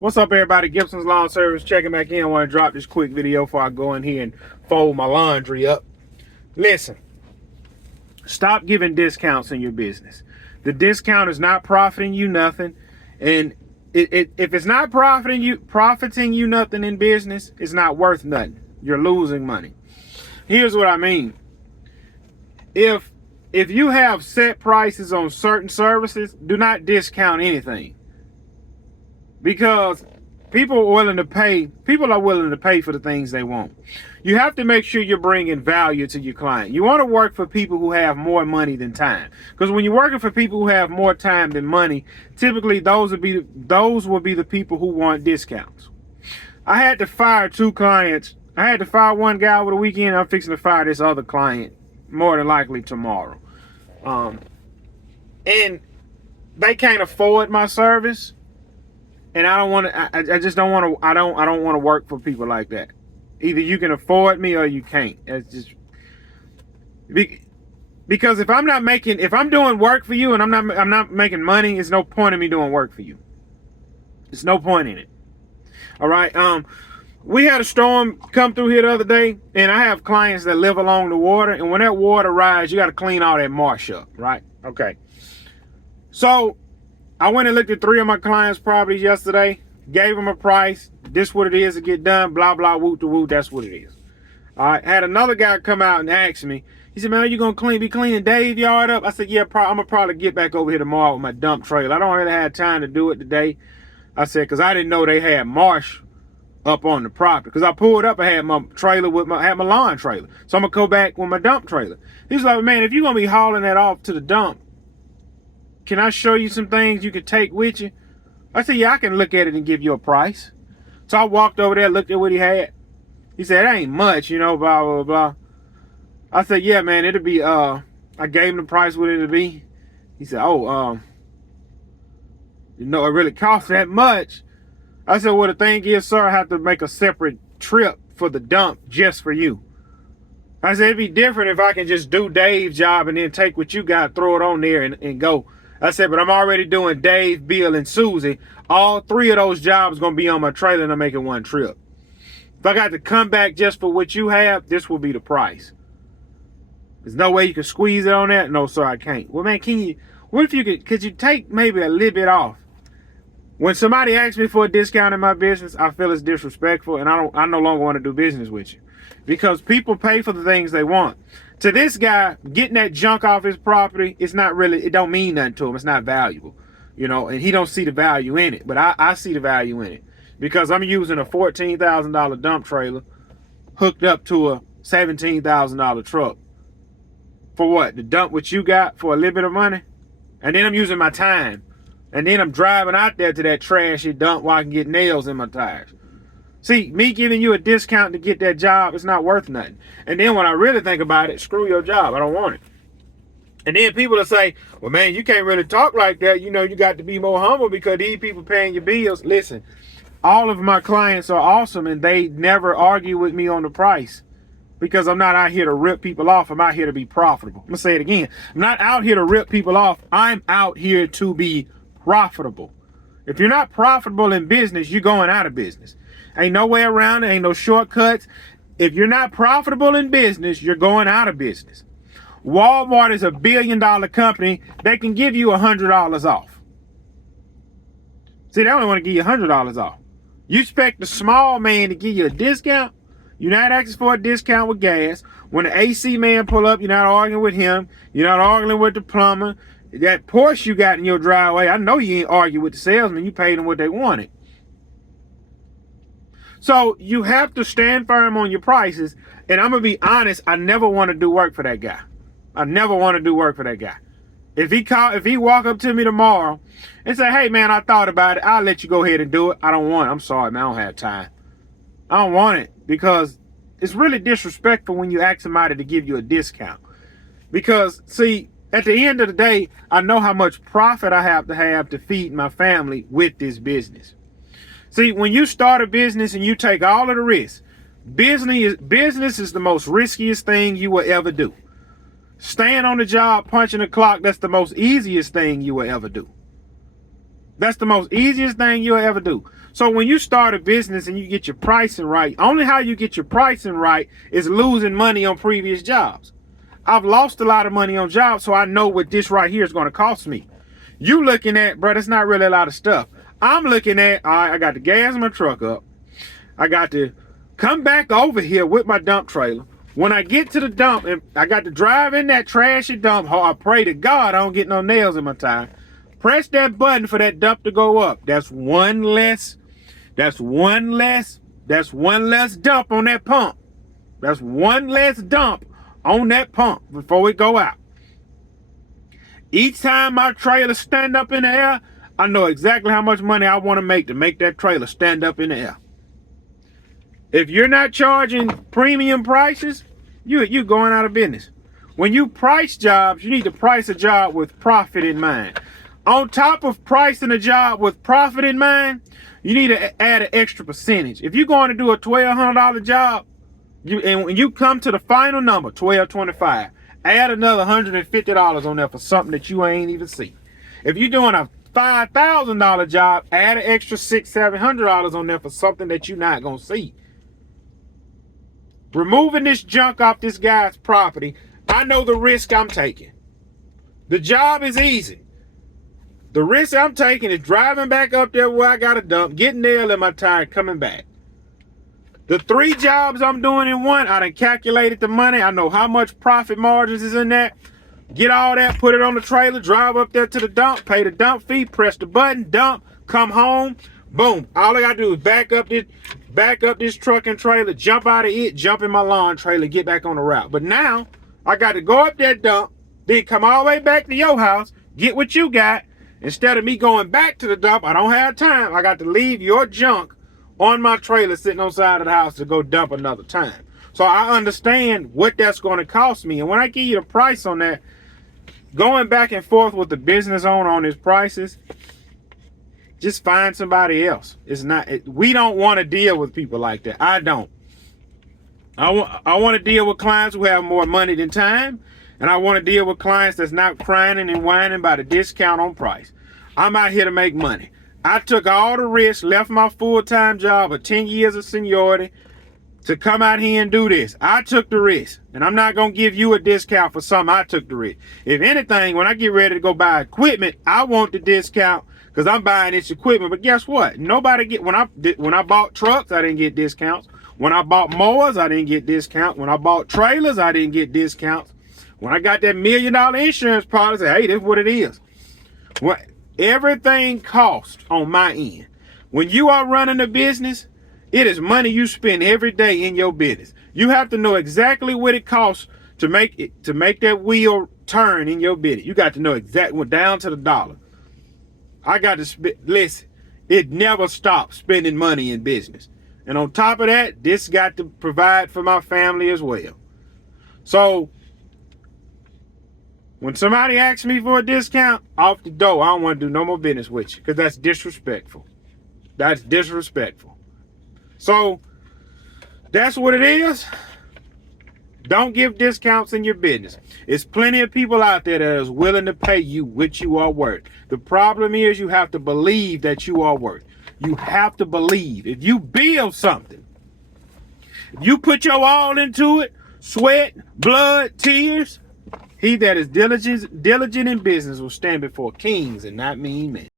What's up, everybody? Gibson's Lawn Service checking back in. I want to drop this quick video before I go in here and fold my laundry up. Listen, stop giving discounts in your business. The discount is not profiting you nothing, and if it's not profiting you nothing in business, it's not worth nothing. You're losing money. Here's what I mean. If you have set prices on certain services, do not discount anything. Because people are willing to pay for the things they want. You have to make sure you're bringing value to your client. You want to work for people who have more money than time. Because when you're working for people who have more time than money, typically those will be the people who want discounts. I had to fire 2 clients. I had to fire one guy over the weekend. I'm fixing to fire this other client more than likely tomorrow. And they can't afford my service. And I don't want to. I just don't want to. I don't want to work for people like that. Either you can afford me or you can't. It's just because if I'm doing work for you and I'm not making money, it's no point in me doing work for you. There's no point in it. All right. We had a storm come through here the other day, and I have clients that live along the water, and when that water rises, you got to clean all that marsh up, right? Okay. So I went and looked at 3 of my clients' properties yesterday, gave them a price. This what it is to get done, blah, blah, woot to woot. That's what it is. All right. Had another guy come out and ask me. He said, man, are you going to be cleaning Dave's yard up? I said, yeah, I'm going to probably get back over here tomorrow with my dump trailer. I don't really have time to do it today. I said, because I didn't know they had marsh up on the property. Because I pulled up, I had my trailer had my lawn trailer. So I'm going to go back with my dump trailer. He's like, man, if you're going to be hauling that off to the dump, can I show you some things you can take with you? I said, yeah, I can look at it and give you a price. So I walked over there, looked at what he had. He said, it ain't much, blah, blah, blah. I said, yeah, man, it'll be, I gave him the price what it'll be. He said, it really costs that much. I said, well, the thing is, sir, I have to make a separate trip for the dump just for you. I said, it'd be different if I can just do Dave's job and then take what you got, throw it on there and go. I said, but I'm already doing Dave, Bill, and Susie. All 3 of those jobs going to be on my trailer and I'm making one trip. If I got to come back just for what you have, this will be the price. There's no way you can squeeze it on that? No, sir, I can't. Well, man, could you take maybe a little bit off? When somebody asks me for a discount in my business, I feel it's disrespectful and I no longer want to do business with you. Because people pay for the things they want. To this guy, getting that junk off his property, it don't mean nothing to him. It's not valuable, and he don't see the value in it. But I see the value in it because I'm using a $14,000 dump trailer hooked up to a $17,000 truck. For what? To dump what you got for a little bit of money? And then I'm using my time. And then I'm driving out there to that trashy dump while I can get nails in my tires. See, me giving you a discount to get that job is not worth nothing. And then when I really think about it, screw your job. I don't want it. And then people will say, well, man, you can't really talk like that. You got to be more humble because these people paying your bills. Listen, all of my clients are awesome and they never argue with me on the price because I'm not out here to rip people off. I'm out here to be profitable. I'm going to say it again. I'm not out here to rip people off. I'm out here to be profitable. If you're not profitable in business, you're going out of business. Ain't no way around it. Ain't no shortcuts. If you're not profitable in business, you're going out of business. Walmart is a $1 billion company. They can give you $100 off. See, they only want to give you $100 off. You expect the small man to give you a discount? You're not asking for a discount with gas. When the AC man pull up, you're not arguing with him. You're not arguing with the plumber. That Porsche you got in your driveway, I know you ain't arguing with the salesman. You paid them what they wanted. So you have to stand firm on your prices. And I'm going to be honest, I never want to do work for that guy. I never want to do work for that guy. If he walk up to me tomorrow and say, hey, man, I thought about it. I'll let you go ahead and do it. I don't want it. I'm sorry, man. I don't have time. I don't want it because it's really disrespectful when you ask somebody to give you a discount. Because, see, at the end of the day, I know how much profit I have to feed my family with this business. See, when you start a business and you take all of the risks, business is the most riskiest thing you will ever do. Staying on the job, punching the clock, that's the most easiest thing you will ever do. That's the most easiest thing you'll ever do. So when you start a business and you get your pricing right, only how you get your pricing right is losing money on previous jobs. I've lost a lot of money on jobs, so I know what this right here is going to cost me. You looking at, bro, it's not really a lot of stuff. I'm looking at, all right, I got to gas my truck up. I got to come back over here with my dump trailer. When I get to the dump, and I got to drive in that trashy dump, I pray to God I don't get no nails in my tire. Press that button for that dump to go up. That's one less dump on that pump. That's one less dump on that pump before it go out. Each time my trailer stand up in the air, I know exactly how much money I want to make that trailer stand up in the air. If you're not charging premium prices, you're going out of business. When you price jobs, you need to price a job with profit in mind. On top of pricing a job with profit in mind, you need to add an extra percentage. If you're going to do a $1,200 job, when you come to the final number, $1,225, add another $150 on there for something that you ain't even see. If you're doing a $5,000 job, add an extra $600-$700 on there for something that you're not gonna see. Removing this junk off this guy's property, I know the risk I'm taking. The job is easy. The risk I'm taking is driving back up there where I got a dump, getting nail in my tire, coming back. The 3 jobs I'm doing in one, I done calculated the money. I know how much profit margins is in that. Get all that, put it on the trailer, drive up there to the dump, pay the dump fee, press the button, dump, come home, boom. All I gotta do is back up this truck and trailer, jump out of it, jump in my lawn trailer, get back on the route. But now I got to go up that dump, then come all the way back to your house, get what you got. Instead of me going back to the dump, I don't have time. I got to leave your junk on my trailer sitting on the side of the house to go dump another time. So I understand what that's going to cost me. And when I give you the price on that, going back and forth with the business owner on his prices, just find somebody else. We don't want to deal with people like that. I don't. I want to deal with clients who have more money than time. And I want to deal with clients that's not crying and whining about a discount on price. I'm out here to make money. I took all the risks, left my full-time job of 10 years of seniority to come out here and do this. I took the risk. And I'm not going to give you a discount for something I took the risk. If anything, when I get ready to go buy equipment, I want the discount because I'm buying this equipment. But guess what? When I bought trucks, I didn't get discounts. When I bought mowers, I didn't get discounts. When I bought trailers, I didn't get discounts. When I got that $1 million insurance policy, hey, this is what it is. Everything costs on my end. When you are running a business, it is money you spend every day in your business. You have to know exactly what it costs to make that wheel turn in your business. You got to know exactly, down to the dollar. I got to listen, it never stops spending money in business. And on top of that, this got to provide for my family as well. So when somebody asks me for a discount, off the door, I don't want to do no more business with you because that's disrespectful. That's disrespectful. So that's what it is. Don't give discounts in your business. There's plenty of people out there that is willing to pay you what you are worth. The problem is you have to believe that you are worth. You have to believe. If you build something, if you put your all into it, sweat, blood, tears, he that is diligent in business will stand before kings and not mean men.